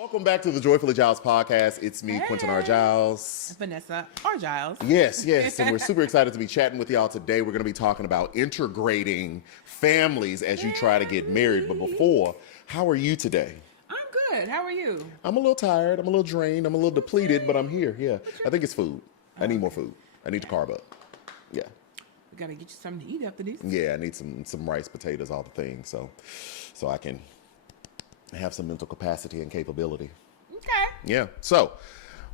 Welcome back to the Joyfully Jiles podcast. It's me, Quinton R. Jiles. Vanessa R. Jiles. Yes. And we're super excited to be chatting with y'all today. We're going to be talking about integrating families as you try to get married. But before, how are you today? I'm good. How are you? I'm a little tired. I'm a little drained. I'm a little depleted, but I'm here. Yeah. I think it's food. I need more food. I need to carb up. Yeah. We got to get you something to eat after this. Yeah, I need some rice, potatoes, all the things. So I can have some mental capacity and capability. Okay. Yeah. So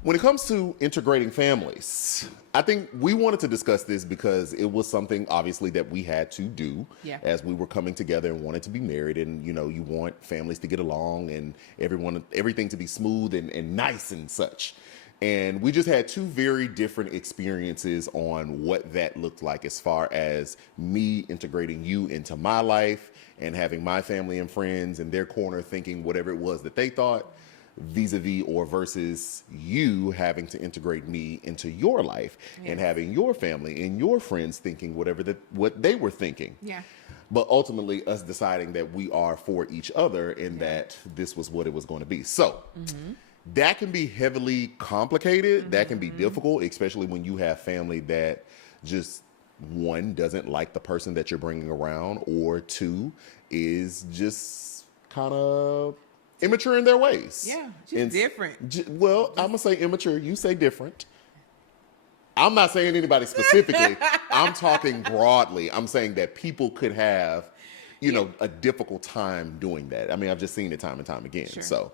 when it comes to integrating families, I think we wanted to discuss this because it was something obviously that we had to do as we were coming together and wanted to be married. And, you know, you want families to get along and everything to be smooth and nice and such. And we just had two very different experiences on what that looked like as far as me integrating you into my life and having my family and friends in their corner thinking whatever it was that they thought vis-a-vis or versus you having to integrate me into your life and having your family and your friends thinking what they were thinking. Yeah. But ultimately us deciding that we are for each other and that this was what it was going to be. So that can be heavily complicated. That can be difficult, especially when you have family that just, one, doesn't like the person that you're bringing around, or two, is just kind of immature in their ways. Yeah, just different. Well, I'm going to say immature. You say different. I'm not saying anybody specifically. I'm talking broadly. I'm saying that people could have, you know, a difficult time doing that. I mean, I've just seen it time and time again. So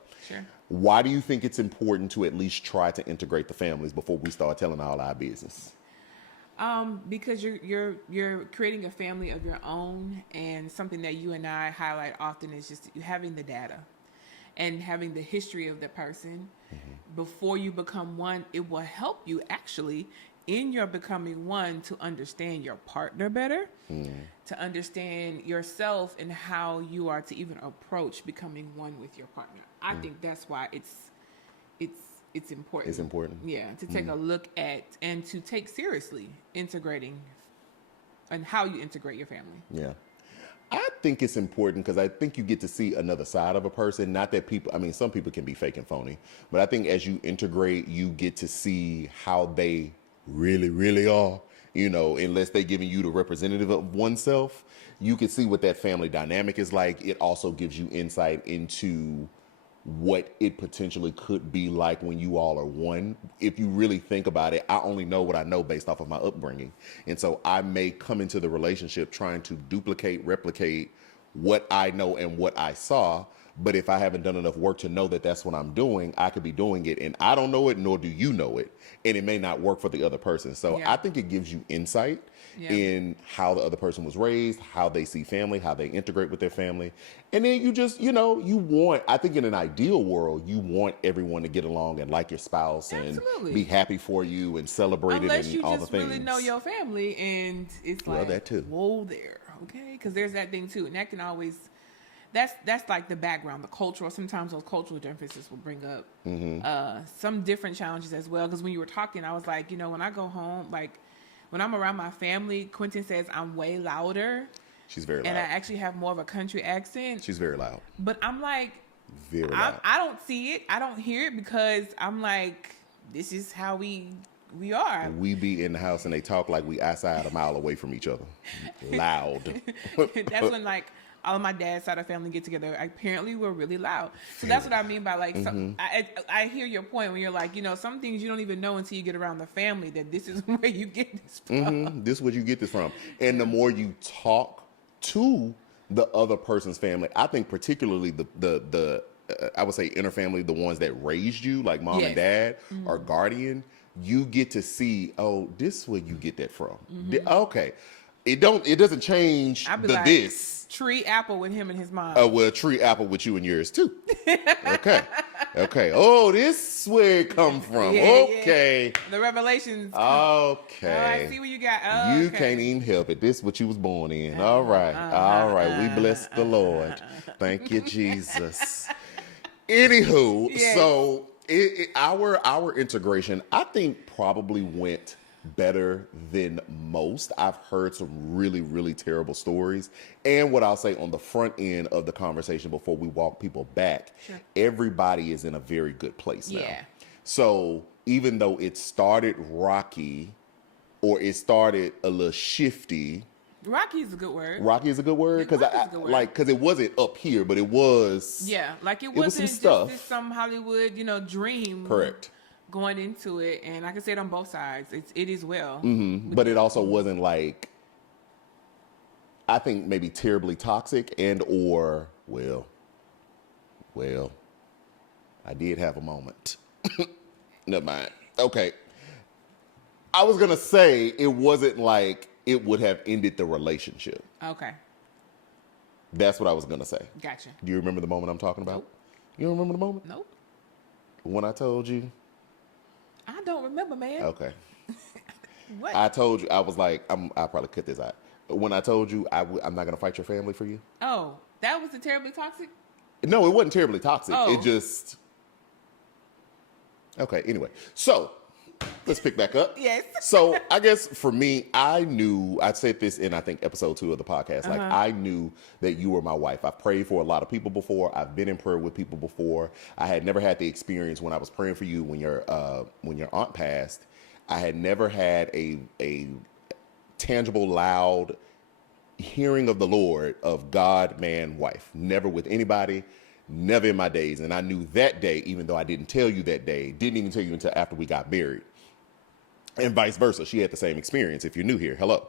why do you think it's important to at least try to integrate the families before we start telling all our business? Because you're creating a family of your own, and something that you and I highlight often is just having the data and having the history of the person before you become one. It will help you actually in your becoming one to understand your partner better, to understand yourself and how you are to even approach becoming one with your partner. I think that's why it's important. It's important. Yeah, to take a look at and to take seriously integrating and how you integrate your family. Yeah. I think it's important because I think you get to see another side of a person. Not that people, I mean, some people can be fake and phony, but I think as you integrate, you get to see how they really, really are. You know, unless they're giving you the representative of oneself, you can see what that family dynamic is like. It also gives you insight into what it potentially could be like when you all are one. If you really think about it, I only know what I know based off of my upbringing. And so I may come into the relationship trying to replicate what I know and what I saw. But if I haven't done enough work to know that that's what I'm doing, I could be doing it and I don't know it, nor do you know it. And it may not work for the other person. So I think it gives you insight in how the other person was raised, how they see family, how they integrate with their family. And then you just, you know, I think in an ideal world, you want everyone to get along and like your spouse and be happy for you and celebrate it and all the things. Unless you just really know your family and it's like, that too. Whoa there, okay? Because there's that thing too. And that can always... That's like the background, the cultural. Sometimes those cultural differences will bring up some different challenges as well. Because when you were talking, I was like, you know, when I go home, like when I'm around my family, Quinton says I'm way louder. She's very loud. And I actually have more of a country accent. She's very loud. But I'm like, very loud. I don't see it. I don't hear it because I'm like, this is how we are. We be in the house and they talk like we outside a mile away from each other. Loud. That's when like all of my dad's side of the family get together. Apparently, we're really loud. So that's what I mean by like. I hear your point when you're like, you know, some things you don't even know until you get around the family that this is where you get this from. This is where you get this from. And the more you talk to the other person's family, I think particularly the I would say interfamily, the ones that raised you, like mom and dad or guardian, you get to see, oh, this is where you get that from. Okay. It doesn't change like, this. Tree apple with him and his mom. Well, tree apple with you and yours too. Okay. Oh, this is where it come from. Okay. Yeah. The revelations. Okay. Oh, I see what you got. Oh, you can't even help it. This is what you was born in. All right. We bless the Lord. Thank you, Jesus. Anywho, so our integration, I think, probably went better than most. I've heard some really, really terrible stories. And what I'll say on the front end of the conversation before we walk people back, Sure. everybody is in a very good place now. Yeah. So even though it started rocky or it started a little shifty, Rocky is a good word. rocky is a good word because Rocky is a good word. because it wasn't up here, but it was. Yeah, like it was wasn't some just stuff. this some Hollywood, dream. Correct. Going into it, and I can say it on both sides. It is well. But it also wasn't like, I think maybe terribly toxic and or well, I did have a moment. Never mind. Okay. I was gonna say it wasn't like it would have ended the relationship. Okay, That's what I was gonna say. gotcha. Do you remember the moment I'm talking about? Nope. You don't remember the moment? Nope, When I told you? I don't remember, man. Okay. What? I told you, I was like, I'll probably cut this out. When I told you I'm not gonna fight your family for you. Oh, that was the terribly toxic. No, it wasn't terribly toxic. Oh. It just. Okay, anyway. So, let's pick back up. Yes. So, I guess for me, I said this in, I think, episode 2 of the podcast. Like, I knew that you were my wife. I've prayed for a lot of people before. I've been in prayer with people before. I had never had the experience when I was praying for you when your aunt passed. I had never had a tangible, loud hearing of the Lord of God, man, wife. Never with anybody, never in my days. And I knew that day, even though I didn't tell you that day, didn't even tell you until after we got married. And vice versa. She had the same experience. If you're new here, hello.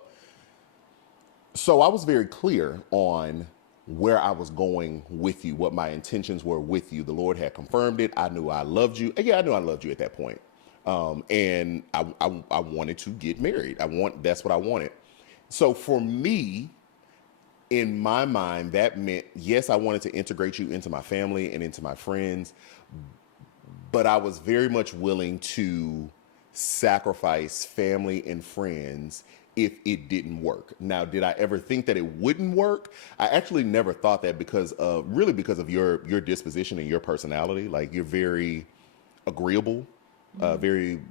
So I was very clear on where I was going with you, what my intentions were with you. The Lord had confirmed it. I knew I loved you. Yeah, I knew I loved you at that point. And I wanted to get married. That's what I wanted. So for me, in my mind, that meant, yes, I wanted to integrate you into my family and into my friends, but I was very much willing to sacrifice family and friends if it didn't work. Now, did I ever think that it wouldn't work? I actually never thought that because of your disposition and your personality. Like, you're very agreeable, very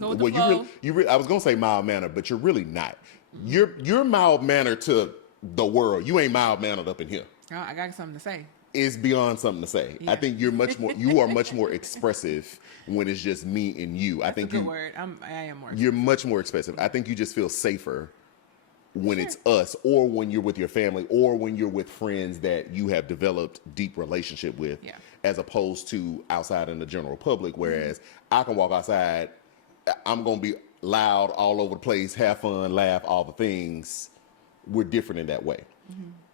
Go with the flow. I was gonna say mild mannered, but you're really not. You're mild mannered to the world. You ain't mild mannered up in here. Oh, I got something to say. It's beyond something to say. Yeah. I think you are much more expressive when it's just me and you. That's a good word. I am more. You're much more expressive. I think you just feel safer when it's us, or when you're with your family, or when you're with friends that you have developed deep relationship with, as opposed to outside in the general public. Whereas I can walk outside, I'm going to be loud all over the place, have fun, laugh, all the things. We're different in that way.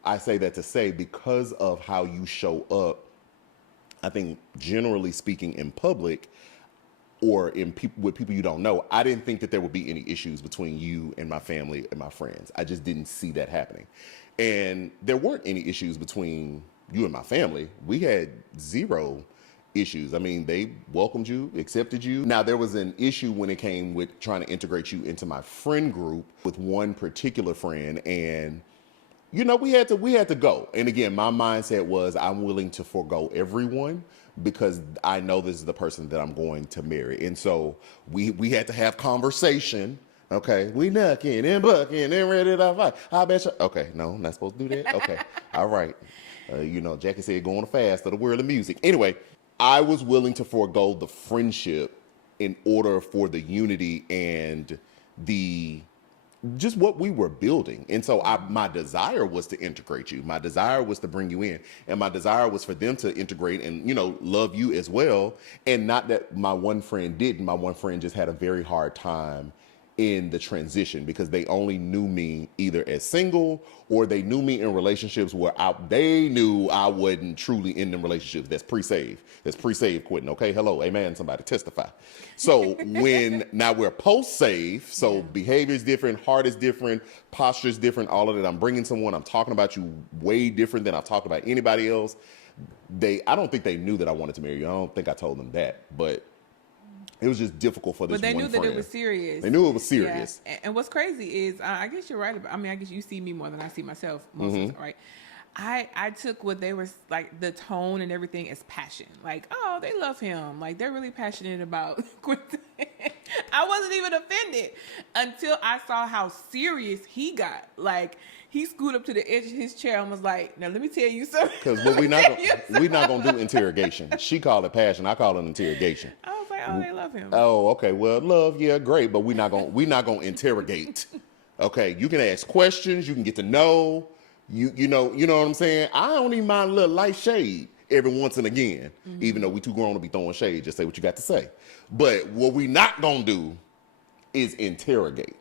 I say that to say, because of how you show up, I think generally speaking in public or with people you don't know, I didn't think that there would be any issues between you and my family and my friends. I just didn't see that happening. And there weren't any issues between you and my family. We had zero issues. I mean, they welcomed you, accepted you. Now, there was an issue when it came with trying to integrate you into my friend group with one particular friend, and we had to go. And again, my mindset was I'm willing to forego everyone because I know this is the person that I'm going to marry. And so we had to have conversation. Okay, we knucking and bucking and ready to fight. I bet you. Okay, no, not supposed to do that. Okay, all right. Jackie said going fast to the world of music. Anyway, I was willing to forego the friendship in order for the unity and just what we were building. And so my desire was to integrate you. My desire was to bring you in. And my desire was for them to integrate and, love you as well. And not that my one friend didn't. My one friend just had a very hard time in the transition because they only knew me either as single or they knew me in relationships where they knew I wasn't truly in them relationships. That's pre-save. That's pre-save, Quinton. Okay, hello, amen, somebody testify. So now we're post-save, so behavior is different, heart is different, posture is different, all of that. I'm bringing someone, I'm talking about you way different than I've talked about anybody else. I don't think they knew that I wanted to marry you. I don't think I told them that, but it was just difficult for this one friend. But they knew that it was serious. They knew it was serious. Yeah. And what's crazy is, I guess you're right. I guess you see me more than I see myself most of the time, right? I took what they were, like, the tone and everything as passion. Like, oh, they love him. Like, they're really passionate about Quinton. I wasn't even offended until I saw how serious he got. Like, he scooted up to the edge of his chair and was like, now let me tell you something. Because what we're not gonna do interrogation. She called it passion. I call it interrogation. I was like, oh, they love him. Oh, okay. Well, love, yeah, great, but we're not gonna interrogate. Okay, you can ask questions. You can get to know. You know what I'm saying. I don't even mind a little light shade every once and again, even though we too grown to be throwing shade. Just say what you got to say. But what we not gonna do is interrogate.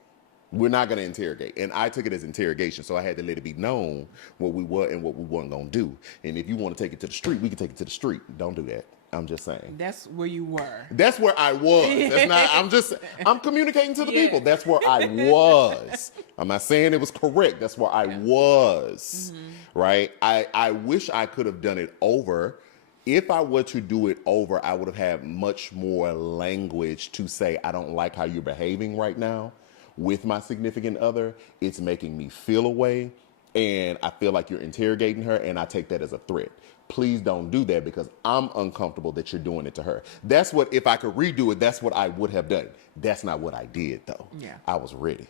We're not going to interrogate. And I took it as interrogation, so I had to let it be known what we were and what we weren't going to do. And if you want to take it to the street, we can take it to the street. Don't do that. I'm just saying. That's where you were. That's where I was. That's not, I'm communicating to the people. That's where I was. I'm not saying it was correct. That's where I was, right? I wish I could have done it over. If I were to do it over, I would have had much more language to say, I don't like how you're behaving right now with my significant other. It's making me feel a way, and I feel like you're interrogating her, and I take that as a threat. Please don't do that because I'm uncomfortable that you're doing it to her. That's what, if I could redo it, that's what I would have done. That's not what I did, though. Yeah. I was ready.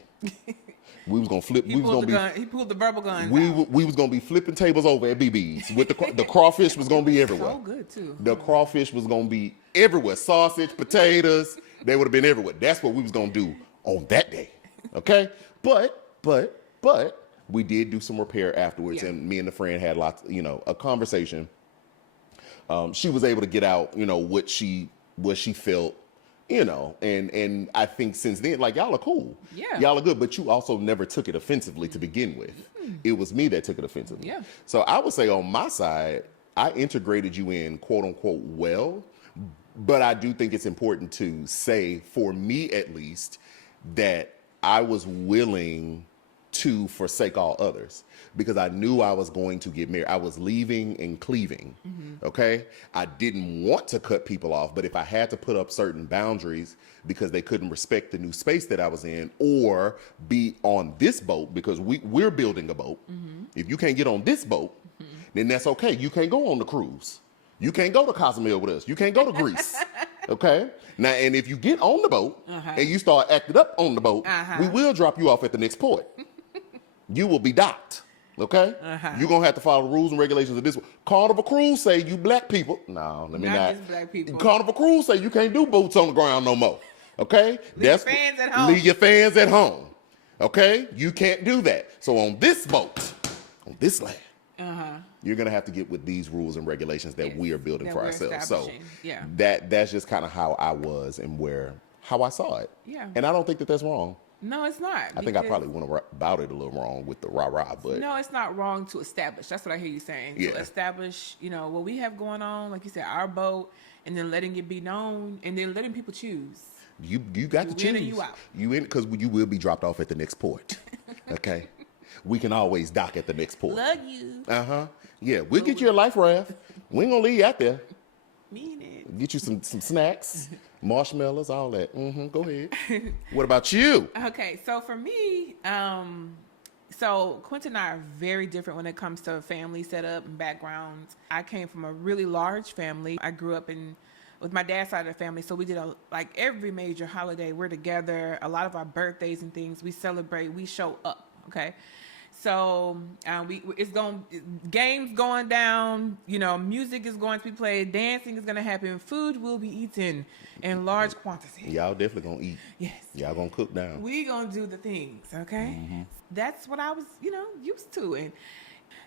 We was gonna flip. He pulled the verbal gun. We was gonna be flipping tables over at BB's. With the crawfish was gonna be everywhere. So good too. The crawfish was gonna be everywhere. Sausage, potatoes, they would have been everywhere. That's what we was gonna do on that day. Okay, but we did do some repair afterwards, and me and the friend had a conversation. She was able to get out, what she felt. And I think since then, like, y'all are cool. Yeah. Y'all are good, but you also never took it offensively to begin with. It was me that took it offensively. Yeah. So I would say on my side, I integrated you in, quote unquote, well, but I do think it's important to say, for me at least, that I was willing to forsake all others because I knew I was going to get married. I was leaving and cleaving, okay? I didn't want to cut people off, but if I had to put up certain boundaries because they couldn't respect the new space that I was in or be on this boat because we're building a boat. If you can't get on this boat, then that's okay. You can't go on the cruise. You can't go to Cozumel with us. You can't go to Greece, okay? Now, and if you get on the boat and you start acting up on the boat, we will drop you off at the next port. You will be docked, okay? You're going to have to follow the rules and regulations of this one. Carnival Cruise say you black people. No, let me not. Just black people. Carnival Cruise say you can't do boots on the ground no more, okay? Leave your fans at home. Leave your fans at home, okay? You can't do that. So on this boat, on this land, you're going to have to get with these rules and regulations that we are building for ourselves. So that's just kind of how I was and how I saw it. Yeah. And I don't think that that's wrong. No, it's not. I think I probably went about it a little wrong with the rah-rah, but... No, it's not wrong to establish. That's what I hear you saying. Yeah. To establish, what we have going on, like you said, our boat, and then letting it be known, and then letting people choose. You got to choose. You in or you out. You in, because you will be dropped off at the next port, okay? We can always dock at the next port. Love you. Yeah, we'll get you a life raft. We ain't gonna leave you out there. Mean it. Get you some snacks, marshmallows, all that. Go ahead. What about you? Okay, so for me, so Quinton and I are very different when it comes to family setup and backgrounds. I came from a really large family. I grew up with my dad's side of the family, so we did every major holiday. We're together. A lot of our birthdays and things, we celebrate. We show up. Okay. So games going down, music is going to be played, dancing is going to happen, food will be eaten in large quantities. Y'all definitely going to eat. Yes. Y'all going to cook down. We going to do the things, okay? That's what I was, used to. And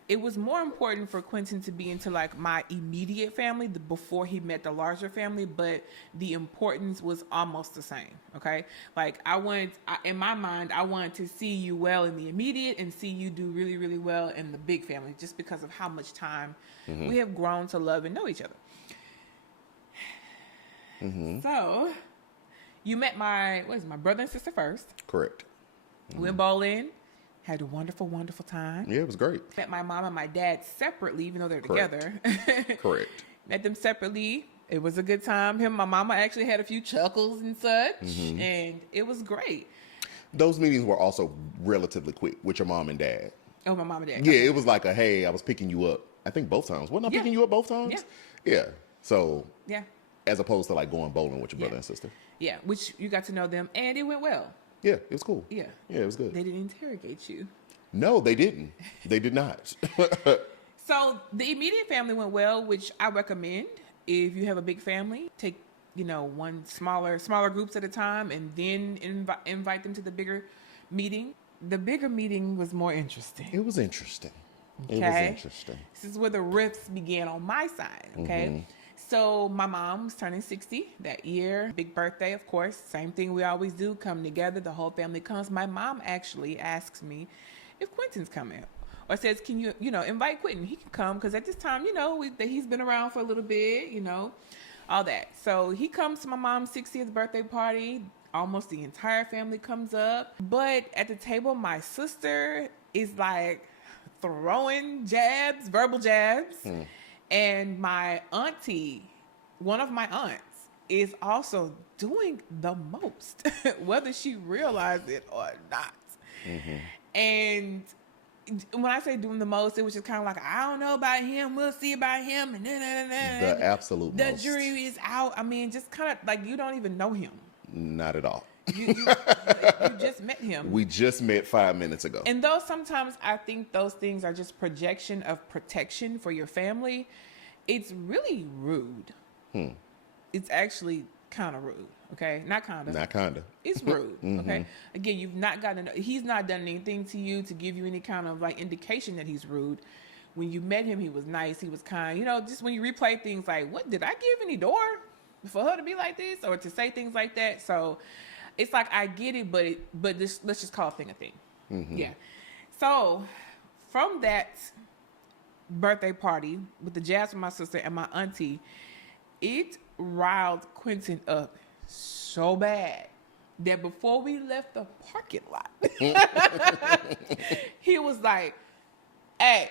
it was more important for Quinton to be into my immediate family before he met the larger family, but the importance was almost the same. Okay. In my mind, I wanted to see you well in the immediate and see you do really, really well in the big family, just because of how much time we have grown to love and know each other. So you met my brother and sister first. Correct. Went bowling. Had a wonderful, wonderful time. Yeah, it was great. Met my mom and my dad separately, even though they're together. Correct. Met them separately. It was a good time. My mama actually had a few chuckles and such, and it was great. Those meetings were also relatively quick with your mom and dad. Oh, my mom and dad. Yeah, it was like hey, I was picking you up. I think both times. Wasn't I picking you up both times? Yeah. Yeah. So. Yeah. as opposed to like going bowling with your brother and sister. Yeah, which you got to know them, and it went well. Yeah, it was cool. Yeah. Yeah, it was good. They didn't interrogate you. No, they didn't. They did not. So the immediate family went well, which I recommend. If you have a big family, take, one smaller groups at a time, and then invite them to the bigger meeting. The bigger meeting was more interesting. It was interesting. Okay? It was interesting. This is where the rifts began on my side, okay? Mm-hmm. So my mom was turning 60 that year. Big birthday, of course. Same thing we always do, come together. The whole family comes. My mom actually asks me if Quinton's coming. Or says, can you, invite Quinton. He can come because at this time, he's been around for a little bit, all that. So he comes to my mom's 60th birthday party. Almost the entire family comes up. But at the table, my sister is like throwing jabs, verbal jabs. And my auntie, one of my aunts, is also doing the most, whether she realized it or not. Mm-hmm. And when I say doing the most, it was just kind of like, I don't know about him. We'll see about him. And the absolute the most. jury is out. I mean, just kind of like you don't even know him. Not at all. You just met him. We just met 5 minutes ago. And though sometimes I think those things are just projection of protection for your family, it's really rude. It's actually kind of rude. Okay, not kind of. Not kind of. It's rude. Okay. Again, he's not done anything to you to give you any kind of like indication that he's rude. When you met him, he was nice. He was kind. Just when you replay things like, what did I give any door for her to be like this or to say things like that? So it's like, I get it, but let's just call a thing a thing. Mm-hmm. Yeah. So from that birthday party with the jazz from my sister and my auntie, it riled Quinton up so bad that before we left the parking lot, he was like, hey,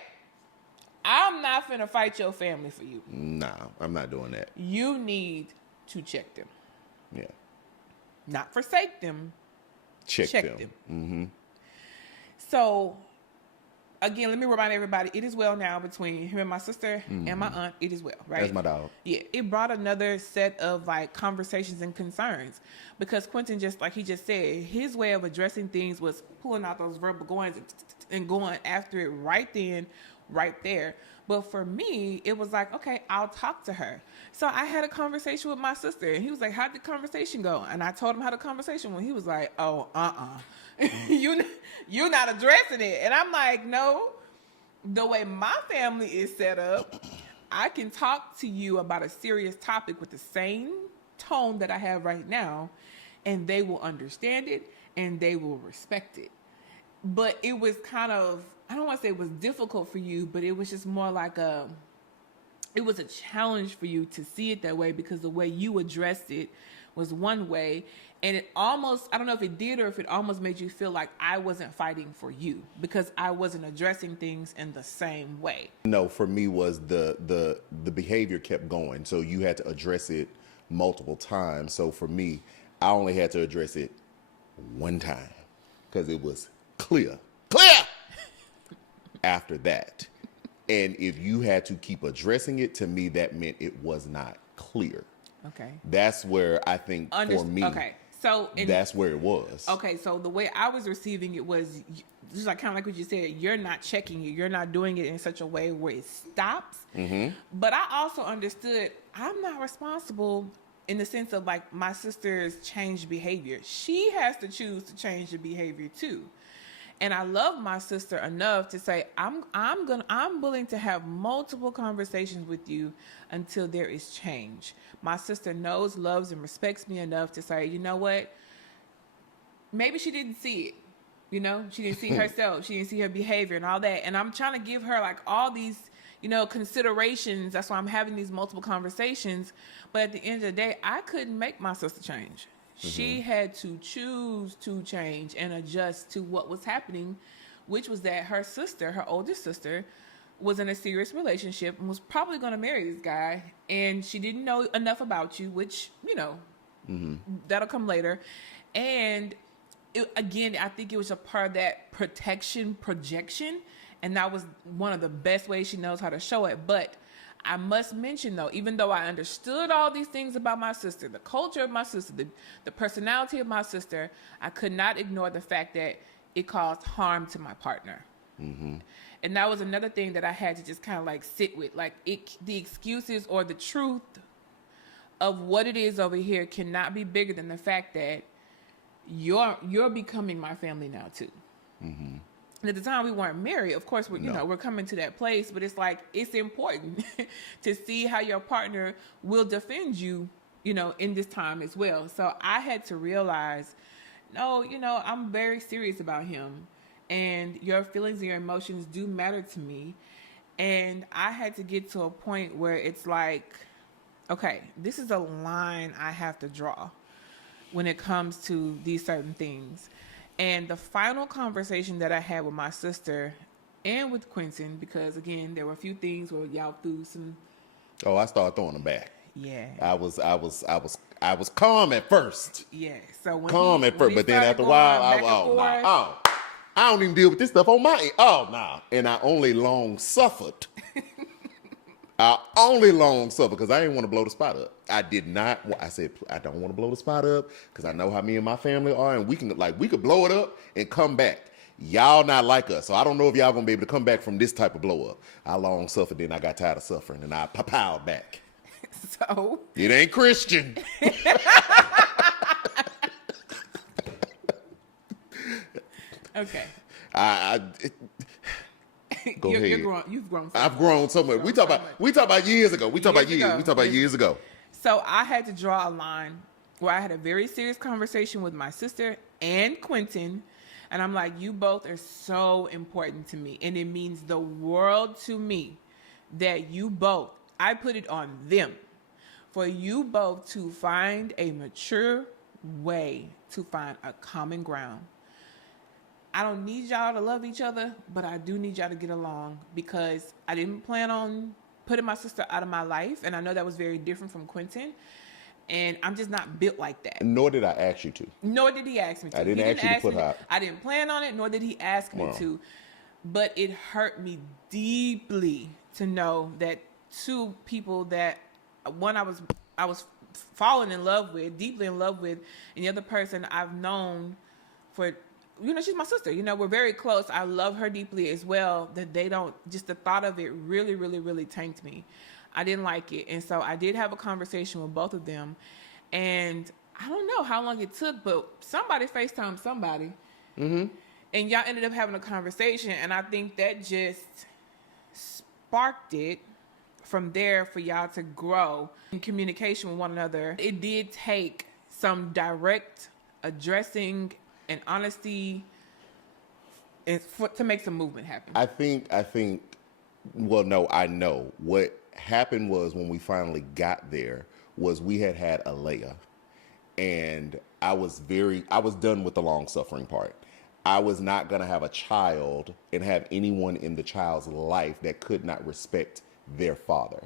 I'm not finna fight your family for you. Nah, I'm not doing that. You need to check them. Yeah. Not forsake them. Check them. Mm-hmm. So, again, let me remind everybody, it is well now between him and my sister and my aunt. It is well, right? That's my dog. Yeah. It brought another set of like conversations and concerns because Quinton, just like he just said, his way of addressing things was pulling out those verbal goings and going after it right then, right there. But for me, it was like, okay, I'll talk to her. So I had a conversation with my sister, and he was like, how'd the conversation go? And I told him how the conversation went. He was like, oh, you're not addressing it. And I'm like, no, the way my family is set up, I can talk to you about a serious topic with the same tone that I have right now, and they will understand it, and they will respect it. But it was kind of, I don't want to say it was difficult for you, but it was just more like it was a challenge for you to see it that way because the way you addressed it was one way. And it almost, I don't know if it did or if it almost made you feel like I wasn't fighting for you because I wasn't addressing things in the same way. No, for me was the behavior kept going. So you had to address it multiple times. So for me, I only had to address it one time because it was clear after that. And if you had to keep addressing it, to me, that meant it was not clear. Okay. That's where I think for me, okay. So that's where it was. Okay. So the way I was receiving it was just like kind of like what you said, you're not checking it. You're not doing it in such a way where it stops. Mm-hmm. But I also understood I'm not responsible in the sense of like my sister's changed behavior. She has to choose to change the behavior too. And I love my sister enough to say, I'm willing to have multiple conversations with you until there is change. My sister knows, loves, and respects me enough to say, you know what? Maybe she didn't see it. She didn't see herself. She didn't see her behavior and all that. And I'm trying to give her like all these, considerations. That's why I'm having these multiple conversations. But at the end of the day, I couldn't make my sister change. She had to choose to change and adjust to what was happening, which was that her sister, her oldest sister, was in a serious relationship and was probably going to marry this guy. And she didn't know enough about you, which, that'll come later. And again, I think it was a part of that projection. And that was one of the best ways she knows how to show it. But I must mention, though, even though I understood all these things about my sister, the culture of my sister, the personality of my sister, I could not ignore the fact that it caused harm to my partner. Mm-hmm. And that was another thing that I had to just kind of like sit with. Like, the excuses or the truth of what it is over here cannot be bigger than the fact that you're becoming my family now too. Mm-hmm. And at the time we weren't married, of course, we're coming to that place, but it's like, it's important to see how your partner will defend you, in this time as well. So I had to realize, no, I'm very serious about him, and your feelings and your emotions do matter to me. And I had to get to a point where it's like, okay, this is a line I have to draw when it comes to these certain things. And the final conversation that I had with my sister and with Quinton, because again, there were a few things where y'all threw some. Oh, I started throwing them back. Yeah. I was calm at first. Yeah. So but then after a while, I don't even deal with this stuff on my end. Oh, nah. And I only long suffered. Because I didn't want to blow the spot up. I said, I don't want to blow the spot up because I know how me and my family are, and we could blow it up and come back. Y'all not like us, so I don't know if y'all gonna be able to come back from this type of blow up. I long suffered, then I got tired of suffering, and I powed back. So it ain't Christian. Okay. Go ahead. You've grown. I've grown so much. We talk about years ago. We talk about years ago. So I had to draw a line where I had a very serious conversation with my sister and Quinton, and I'm like, you both are so important to me, and it means the world to me that you both. I put it on them for you both to find a mature way to find a common ground. I don't need y'all to love each other, but I do need y'all to get along, because I didn't plan on putting my sister out of my life. And I know that was very different from Quinton. And I'm just not built like that. Nor did I ask you to. Nor did he ask me to. I didn't ask you to put her out. I didn't plan on it, nor did he ask me to. But it hurt me deeply to know that two people that, one I was falling in love with, deeply in love with, and the other person I've known for, she's my sister. We're very close. I love her deeply as well. That they don't, just the thought of it really, really, really tanked me. I didn't like it. And so I did have a conversation with both of them. And I don't know how long it took, but somebody FaceTimed somebody. Mm-hmm. And y'all ended up having a conversation. And I think that just sparked it from there for y'all to grow in communication with one another. It did take some direct addressing and honesty to make some movement happen. I know. What happened was, when we finally got there, was we had Alea, and I was done with the long suffering part. I was not going to have a child and have anyone in the child's life that could not respect their father.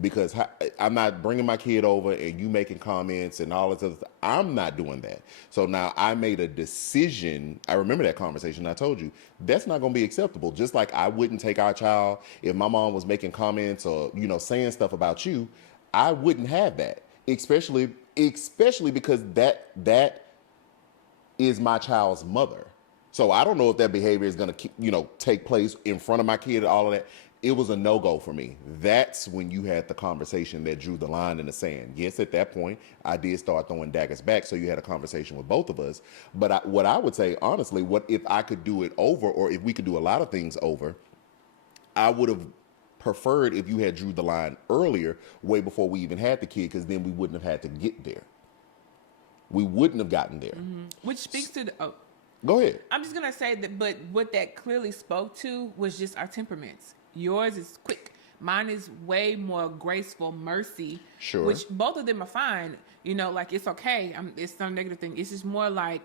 Because I'm not bringing my kid over and you making comments and all this other stuff. I'm not doing that. So now I made a decision. I remember that conversation. I told you that's not going to be acceptable. Just like I wouldn't take our child if my mom was making comments or, saying stuff about you. I wouldn't have that, especially because that is my child's mother. So I don't know if that behavior is going to, take place in front of my kid and all of that. It was a no-go for me. That's when you had the conversation that drew the line in the sand. Yes, at that point, I did start throwing daggers back, so you had a conversation with both of us. But what I would say, honestly, what if I could do it over, or if we could do a lot of things over, I would have preferred if you had drew the line earlier, way before we even had the kid, because then we wouldn't have had to get there. We wouldn't have gotten there. Mm-hmm. Which speaks to the... Oh. Go ahead. I'm just going to say that, but what that clearly spoke to was just our temperaments. Yours is quick. Mine is way more graceful, mercy. Sure. Which both of them are fine. It's okay. It's not a negative thing. It's just more like,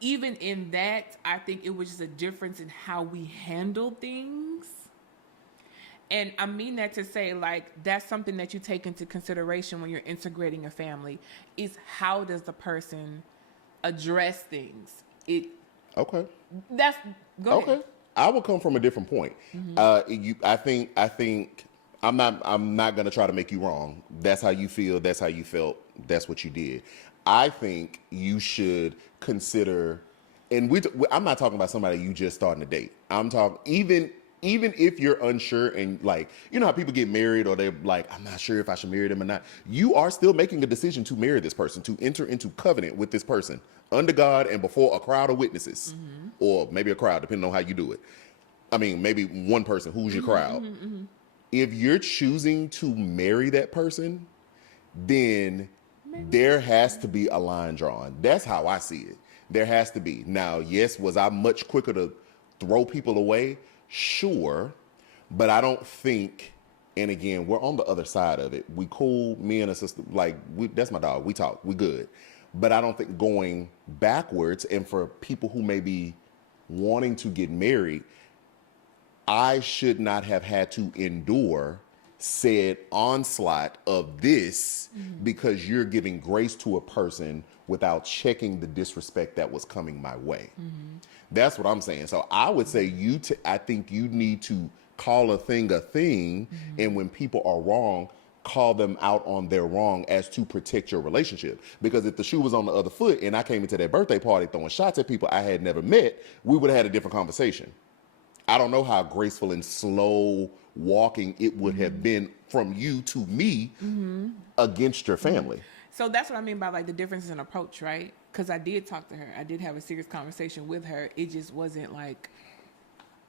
even in that, I think it was just a difference in how we handle things. And I mean that to say, that's something that you take into consideration when you're integrating a family, is how does the person address things? Okay. Go ahead. I will come from a different point. Mm-hmm. I think I'm not going to try to make you wrong. That's how you feel. That's how you felt. That's what you did. I think you should consider, and I'm not talking about somebody you just starting to date. I'm talking even if you're unsure and like, you know how people get married or they're like, I'm not sure if I should marry them or not. You are still making a decision to marry this person, to enter into covenant with this person under God and before a crowd of witnesses, or maybe a crowd, depending on how you do it. I mean, maybe one person. Who's your crowd? If you're choosing to marry that person, then there has to be a line drawn. That's how I see it. There has to be. Now, yes, was I much quicker to throw people away? Sure. But I don't think, and again, we're on the other side of it. We cool, me and a sister, like, that's my dog. We talk, we good. But I don't think going backwards, and for people who may be wanting to get married, I should not have had to endure said onslaught of this because you're giving grace to a person without checking the disrespect that was coming my way. That's what I'm saying. So I would say I think you need to call a thing, and when people are wrong, call them out on their wrong as to protect your relationship. Because if the shoe was on the other foot and I came into that birthday party throwing shots at people I had never met, we would have had a different conversation. I don't know how graceful and slow walking it would have been from you to me against your family. So that's what I mean by like the differences in approach, right? Because I did talk to her. I did have a serious conversation with her. It just wasn't like,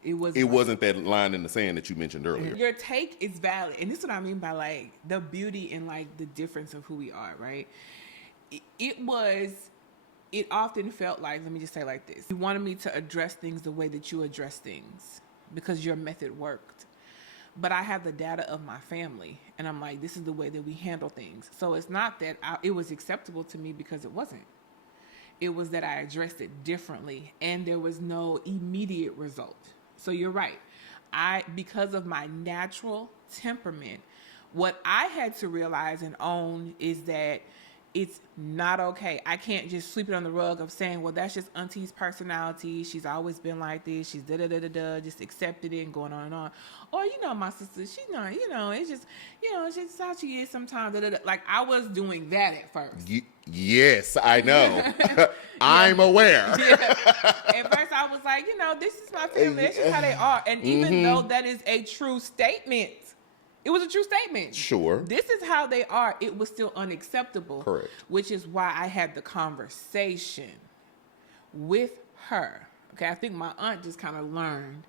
it wasn't that line in the sand that you mentioned earlier. Your take is valid. And this is what I mean by like the beauty and like the difference of who we are, right? It often felt like, let me just say it like this. You wanted me to address things the way that you address things because your method worked. But I have the data of my family, and I'm like, this is the way that we handle things. So it's not that it was acceptable to me because it wasn't. It was that I addressed it differently, and there was no immediate result. So you're right. Because of my natural temperament, what I had to realize and own is that it's not okay. I can't just sweep it on the rug of saying, well, that's just auntie's personality. She's always been like this. She's da-da-da-da-da. Just accepted it and going on and on. Or, my sister, she's not, it's just, it's just how she is sometimes. Da-da-da. Like, I was doing that at first. Yes, I know. I'm aware. Yeah. At first, I was like, this is my family. That's just how they are. And even though that is a true statement, it was a true statement. Sure. This is how they are. It was still unacceptable. Correct. Which is why I had the conversation with her. Okay, I think my aunt just kind of learned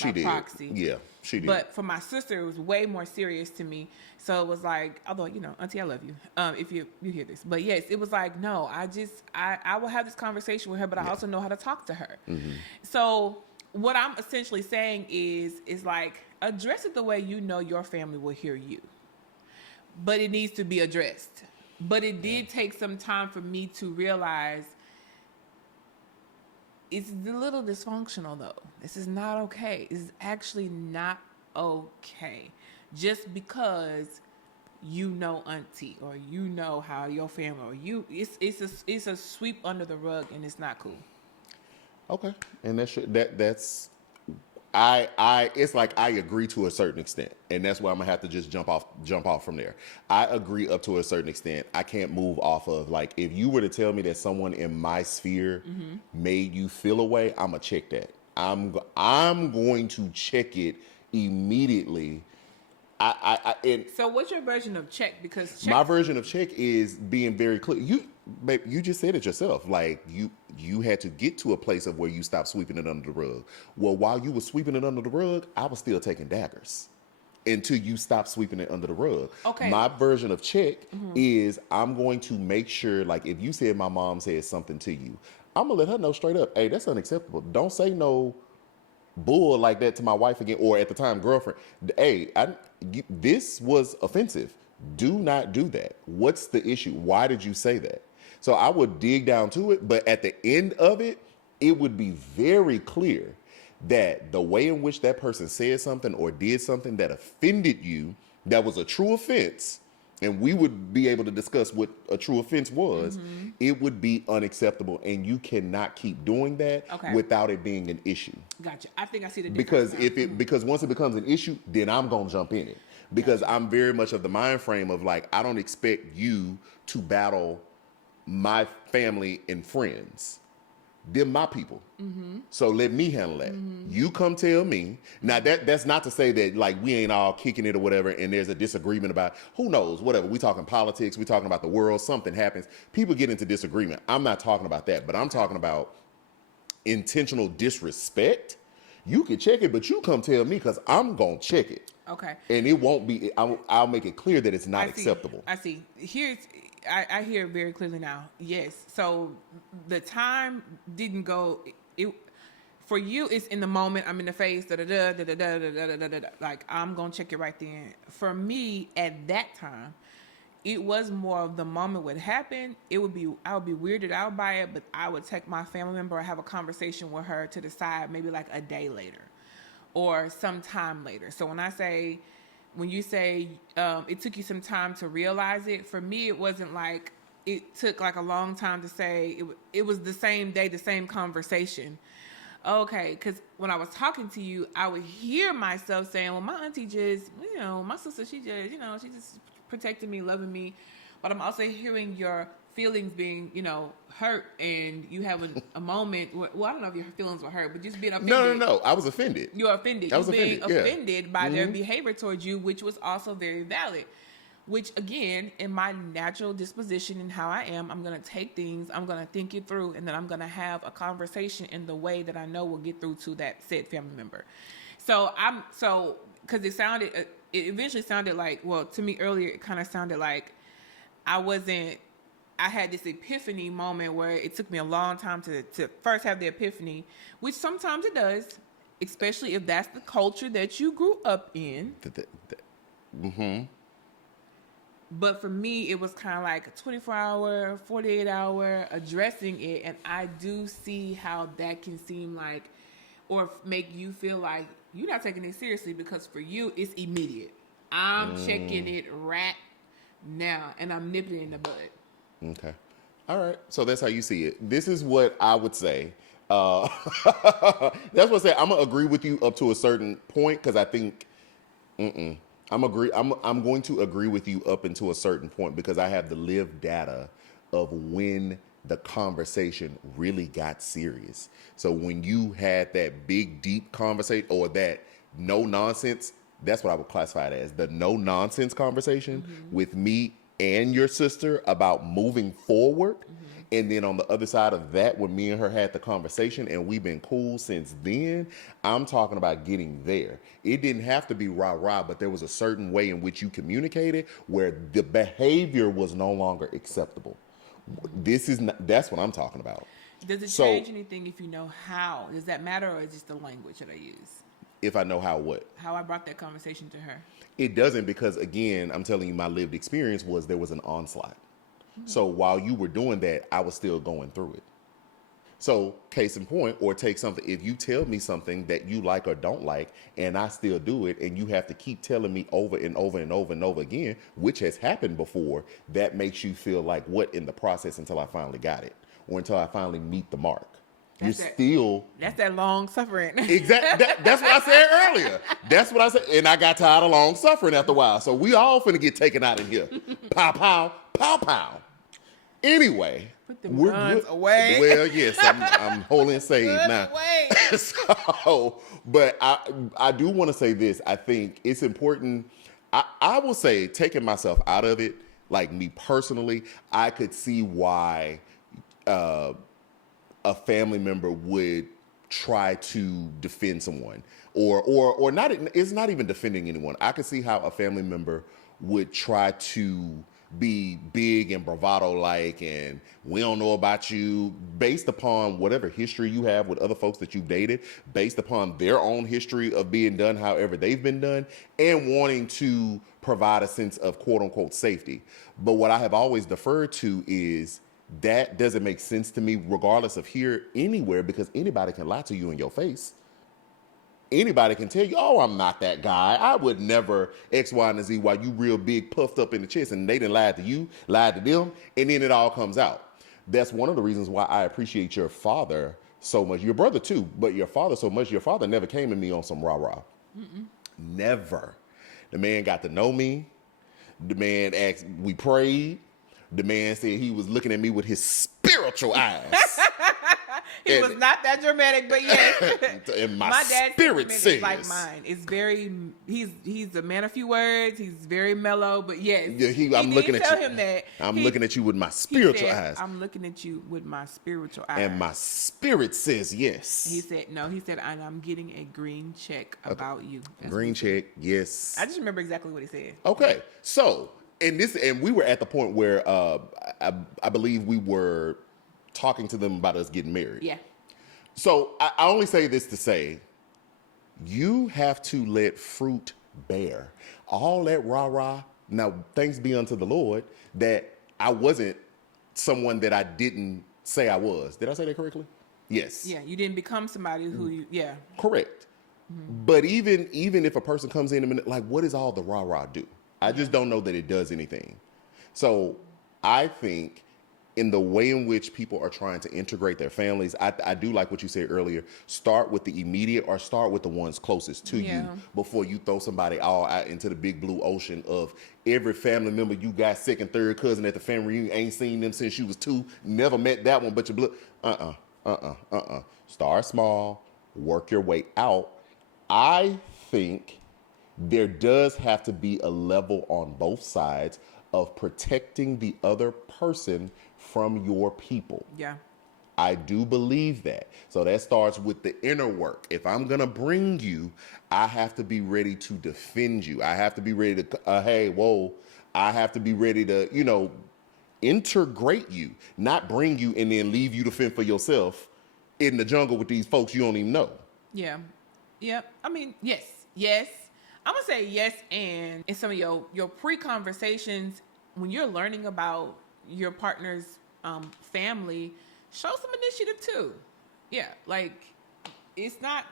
by proxy. Yeah, she did. But for my sister, it was way more serious to me. So it was like, although, auntie, I love you, if you hear this. But yes, it was like, no, I will have this conversation with her, but I also know how to talk to her. So what I'm essentially saying is like, address it the way you know your family will hear you. But it needs to be addressed. But it did take some time for me to realize it's a little dysfunctional, though. This is not okay. This is actually not okay. Just because you know auntie or you know how your family or it's a sweep under the rug, and it's not cool. Okay. And that's it's like I agree to a certain extent, and that's why I'm gonna have to just jump off from there. I agree up to a certain extent. I can't move off of, like, if you were to tell me that someone in my sphere made you feel a way, I'm gonna check that. I'm going to check it immediately. So what's your version of check? Because my version of check is being very clear. You just said it yourself. Like, you had to get to a place of where you stopped sweeping it under the rug. Well, while you were sweeping it under the rug, I was still taking daggers until you stopped sweeping it under the rug. Okay. My version of check is I'm going to make sure, like, if you said my mom said something to you, I'm going to let her know straight up, hey, that's unacceptable. Don't say no bull like that to my wife again, or at the time girlfriend. Hey, this was offensive. Do not do that. What's the issue? Why did you say that? So I would dig down to it, but at the end of it, it would be very clear that the way in which that person said something or did something that offended you, that was a true offense, and we would be able to discuss what a true offense was, it would be unacceptable, and you cannot keep doing that without it being an issue. Gotcha. I think I see the difference. Because because once it becomes an issue, then I'm going to jump in it. because I'm very much of the mind frame of like, I don't expect you to battle my family and friends. They're my people. So let me handle that. You come tell me. Now that's not to say that like we ain't all kicking it or whatever and there's a disagreement about who knows, whatever. We talking politics, we talking about the world, something happens. People get into disagreement. I'm not talking about that, but I'm talking about intentional disrespect. You can check it, but you come tell me because I'm going to check it. Okay. And it won't be, I'll make it clear that it's not acceptable. I see. I hear it very clearly now. Yes. So the time didn't go, for you, it's in the moment. I'm in the face, like I'm going to check it right then. For me, at that time, it was more of the moment would happen. I would be weirded out by it, but I would take my family member or have a conversation with her to decide maybe like a day later or some time later. So when you say it took you some time to realize it, for me, it wasn't like it took like a long time to say. It was the same day, the same conversation. Okay, because when I was talking to you, I would hear myself saying, well, my auntie just, my sister, she just protecting me, loving me. But I'm also hearing your feelings being, hurt, and you have a moment. Well, I don't know if your feelings were hurt, but just being offended. No. I was offended. You're offended. I was offended by their behavior towards you, which was also very valid. Which, again, in my natural disposition and how I am, I'm going to take things, I'm going to think it through, and then I'm going to have a conversation in the way that I know will get through to that said family member. Because it eventually sounded like, well, to me earlier, it kind of sounded like I had this epiphany moment where it took me a long time to first have the epiphany, which sometimes it does, especially if that's the culture that you grew up in. But for me, it was kind of like a 24-hour, 48-hour addressing it. And I do see how that can seem like, or make you feel like you're not taking it seriously, because for you, it's immediate. I'm checking it right now, and I'm nipping it in the bud. Okay. All right. So that's how you see it. This is what I would say. That's what I say. I'm going to agree with you up to a certain point, because I think, I'm going to agree with you up until a certain point, because I have the lived data of when the conversation really got serious. So when you had that big, deep conversation, or that no nonsense, that's what I would classify it as, the no nonsense conversation with me and your sister about moving forward. And then on the other side of that, when me and her had the conversation and we've been cool since then, I'm talking about getting there. It didn't have to be rah-rah, but there was a certain way in which you communicated where the behavior was no longer acceptable. That's what I'm talking about. Does it change anything if you know how? Does that matter, or is it just the language that I use? If I know how what? How I brought that conversation to her. It doesn't, because again, I'm telling you, my lived experience was there was an onslaught. So while you were doing that, I was still going through it. So case in point, or take something, if you tell me something that you like or don't like, and I still do it, and you have to keep telling me over and over and over and over again, which has happened before, that makes you feel like what in the process until I finally got it, or until I finally meet the mark. That's that long suffering. Exactly. That's what I said earlier. That's what I said. And I got tired of long suffering after a while. So we all finna get taken out in here. Pow, pow, pow, pow. Anyway. Put them guns away. Well, yes, I'm holding saved now. But I do want to say this. I think it's important. I will say, taking myself out of it, like me personally, I could see why a family member would try to defend someone, or not. It's not even defending anyone. I could see how a family member would try to be big and bravado like, and we don't know about you, based upon whatever history you have with other folks that you've dated, based upon their own history of being done however they've been done, and wanting to provide a sense of quote unquote safety. But what I have always deferred to is that doesn't make sense to me, regardless of here, anywhere, because anybody can lie to you in your face. Anybody can tell you, oh, I'm not that guy. I would never X, Y, and Z, while you real big puffed up in the chest, and they didn't lie to you, lied to them, and then it all comes out. That's one of the reasons why I appreciate your father so much. Your brother too, but your father so much. Your father never came to me on some rah-rah. Never. The man got to know me. The man asked, we prayed. The man said he was looking at me with his spiritual eyes. He was not that dramatic, but yes. And my dad's spirit temperament says, is like mine. It's very, he's a man of few words. He's very mellow, but yes. Yeah, I'm looking at you. Him that. I'm looking at you with my spiritual eyes. I'm looking at you with my spiritual eyes. And my spirit says yes. He said, no, he said, and I'm getting a green check about you. That's Green check, yes. I just remember exactly what he said. Okay, so and we were at the point where I believe we were talking to them about us getting married. Yeah. So I only say this to say, you have to let fruit bear. All that rah-rah, now thanks be unto the Lord that I wasn't someone that I didn't say I was. Did I say that correctly? Yes. Yeah, you didn't become somebody who you, yeah. Correct. Mm-hmm. But even if a person comes in a minute, like, what does all the rah-rah do? I just don't know that it does anything. So I think in the way in which people are trying to integrate their families, I do like what you said earlier. Start with the immediate or start with the ones closest to you before you throw somebody all out into the big blue ocean of every family member you got, second, third cousin at the family reunion, ain't seen them since you was 2, never met that one, but your blood. Start small, work your way out. I think there does have to be a level on both sides of protecting the other person from your people. Yeah. I do believe that. So that starts with the inner work. If I'm going to bring you, I have to be ready to defend you. I have to be ready to, I have to be ready to, integrate you, not bring you and then leave you to fend for yourself in the jungle with these folks you don't even know. Yeah. Yeah. I mean, yes. I'm going to say yes. And in some of your pre-conversations, when you're learning about your partner's family, show some initiative too. Yeah. Like it's not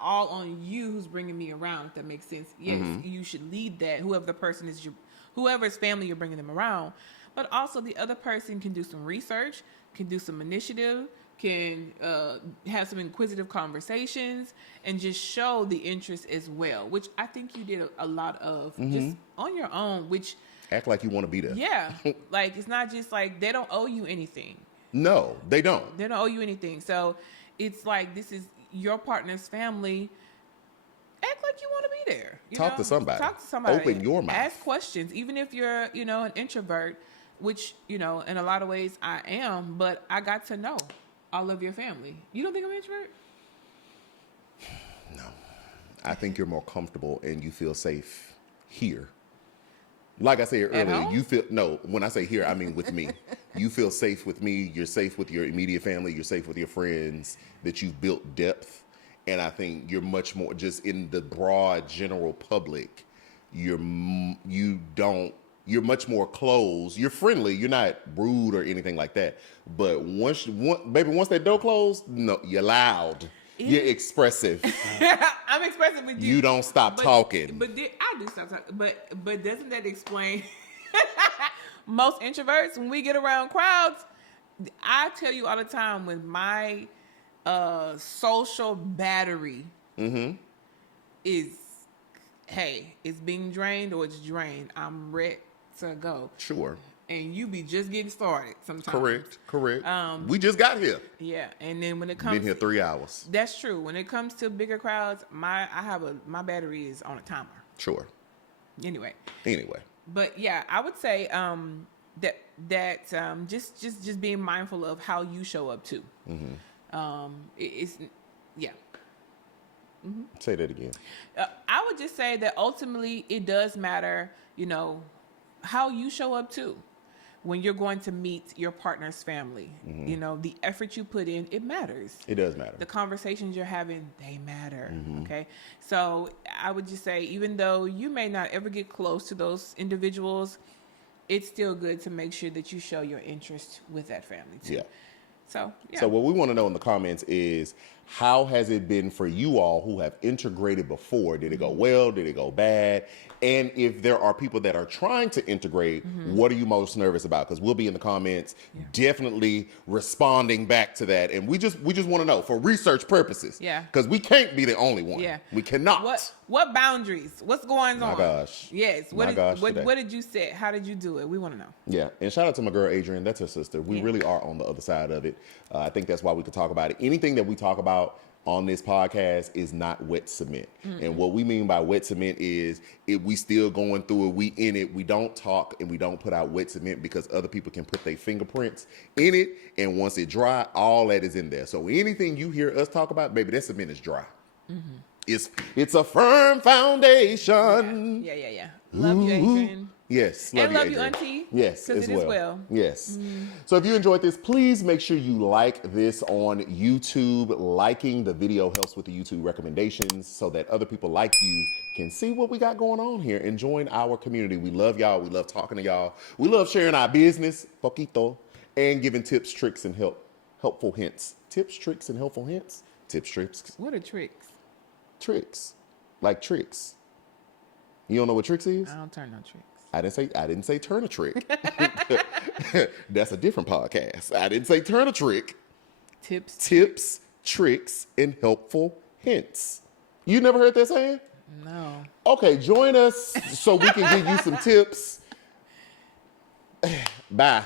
all on you who's bringing me around, if that makes sense. Yes, you should lead that, whoever's family you're bringing them around. But also the other person can do some research, can do some initiative, can have some inquisitive conversations, and just show the interest as well, which I think you did a lot of just on your own, which... Act like you want to be there. Yeah. Like, it's not just like they don't owe you anything. No, they don't. They don't owe you anything. So it's like, this is your partner's family. Act like you want to be there. Talk to somebody. Open your mouth. Ask questions. Even if you're, an introvert, which, in a lot of ways I am, but I got to know all of your family. You don't think I'm an introvert? No. I think you're more comfortable and you feel safe here. Like I said earlier, when I say here, I mean with me. You feel safe with me. You're safe with your immediate family. You're safe with your friends, that you've built depth. And I think you're much more just in the broad general public. You're much more closed. You're friendly. You're not rude or anything like that. But once that door closed, no, you're loud. You're expressive. I'm expressive with you. You don't stop talking. But I do stop talking. But doesn't that explain most introverts when we get around crowds? I tell you all the time, when my social battery is, it's being drained or it's drained, I'm ready to go. Sure. And you be just getting started sometimes. Correct. We just got here. Yeah, and then when it comes, been here 3 hours. That's true. When it comes to bigger crowds, my battery is on a timer. Sure. Anyway. But yeah, I would say that just being mindful of how you show up too. It's yeah. Say that again. I would just say that ultimately it does matter, how you show up too. When you're going to meet your partner's family, the effort you put in, it matters. It does matter. The conversations you're having, they matter. Okay. So I would just say, even though you may not ever get close to those individuals, it's still good to make sure that you show your interest with that family too. Yeah. So, yeah. So what we want to know in the comments is, how has it been for you all who have integrated before? Did it go well? Did it go bad? And if there are people that are trying to integrate, what are you most nervous about? Because we'll be in the comments definitely responding back to that. And we just want to know for research purposes. Yeah. Because we can't be the only one. Yeah. We cannot. What boundaries? What's going on? My gosh. Yes. My gosh, today. What did you set? How did you do it? We want to know. Yeah, and shout out to my girl Adrienne. That's her sister. We really are on the other side of it. I think that's why we could talk about it. Anything that we talk about on this podcast is not wet cement. And what we mean by wet cement is if we still going through it, we in it, we don't talk and we don't put out wet cement because other people can put their fingerprints in it. And once it dry, all that is in there. So anything you hear us talk about, baby, that cement is dry. It's a firm foundation. Yeah. Love you, Adrian. Yes. And love Adrian. you, Auntie. Yes, as as well. Yes. So if you enjoyed this, please make sure you like this on YouTube. Liking the video helps with the YouTube recommendations so that other people like you can see what we got going on here and join our community. We love y'all. We love talking to y'all. We love sharing our business, poquito, and giving tips, tricks, and helpful hints. Tips, tricks, and helpful hints. Tips, tricks. What are tricks? Tricks. Like tricks. You don't know what tricks is? I don't turn no tricks. I didn't say turn a trick. That's a different podcast. I didn't say turn a trick. Tips, tricks, and helpful hints. You never heard that saying? No. Okay, join us so we can give you some tips. Bye.